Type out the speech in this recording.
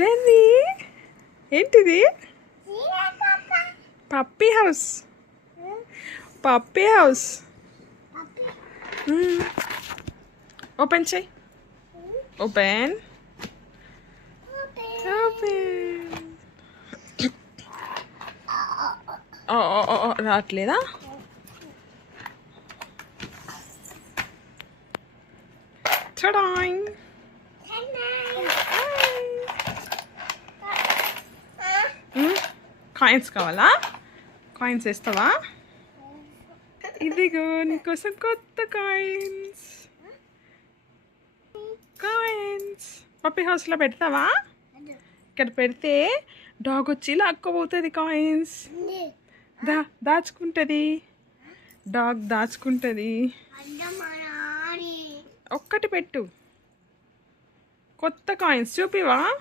చెంది ఏంటిది? Puppy house. Puppy house. Open చేయి. ఓపెన్. రావట్లేదా? చడాయింగ్. కాయిన్స్ కావాలా? కాయిన్స్ వేస్తావా? ఇదిగో నీకోసం కొత్త కాయిన్స్. కాయిన్స్ పప్పీ హౌస్లో పెడతావా? ఇక్కడ పెడితే డాగ్ వచ్చి లాక్కోబోతుంది కాయిన్స్. దాచుకుంటుంది. డాగ్ దాచుకుంటుంది. ఒక్కటి పెట్టు. కొత్త కాయిన్స్ చూపివా?